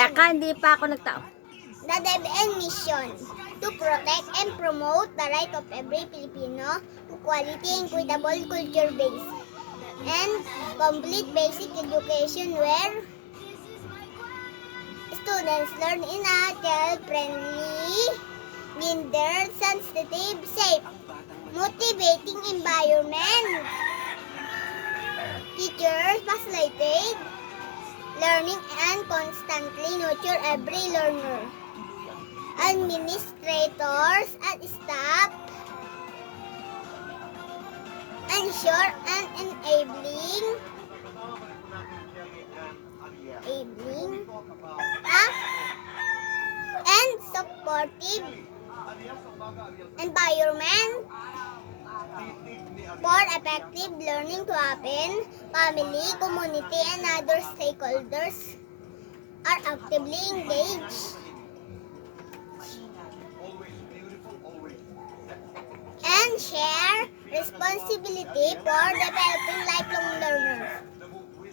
Teka, hindi pa ako nagtao. The DepEd mission to protect and promote the right of every Filipino to quality and equitable culture-based and complete basic education where students learn in a child-friendly, gender-sensitive, safe, motivating environment. Teachers facilitate learning and constantly nurture every learner. Administrators and staff ensure an enabling and supportive environment for effective learning to happen. Family, community, and other stakeholders are actively engaged and share responsibility for developing lifelong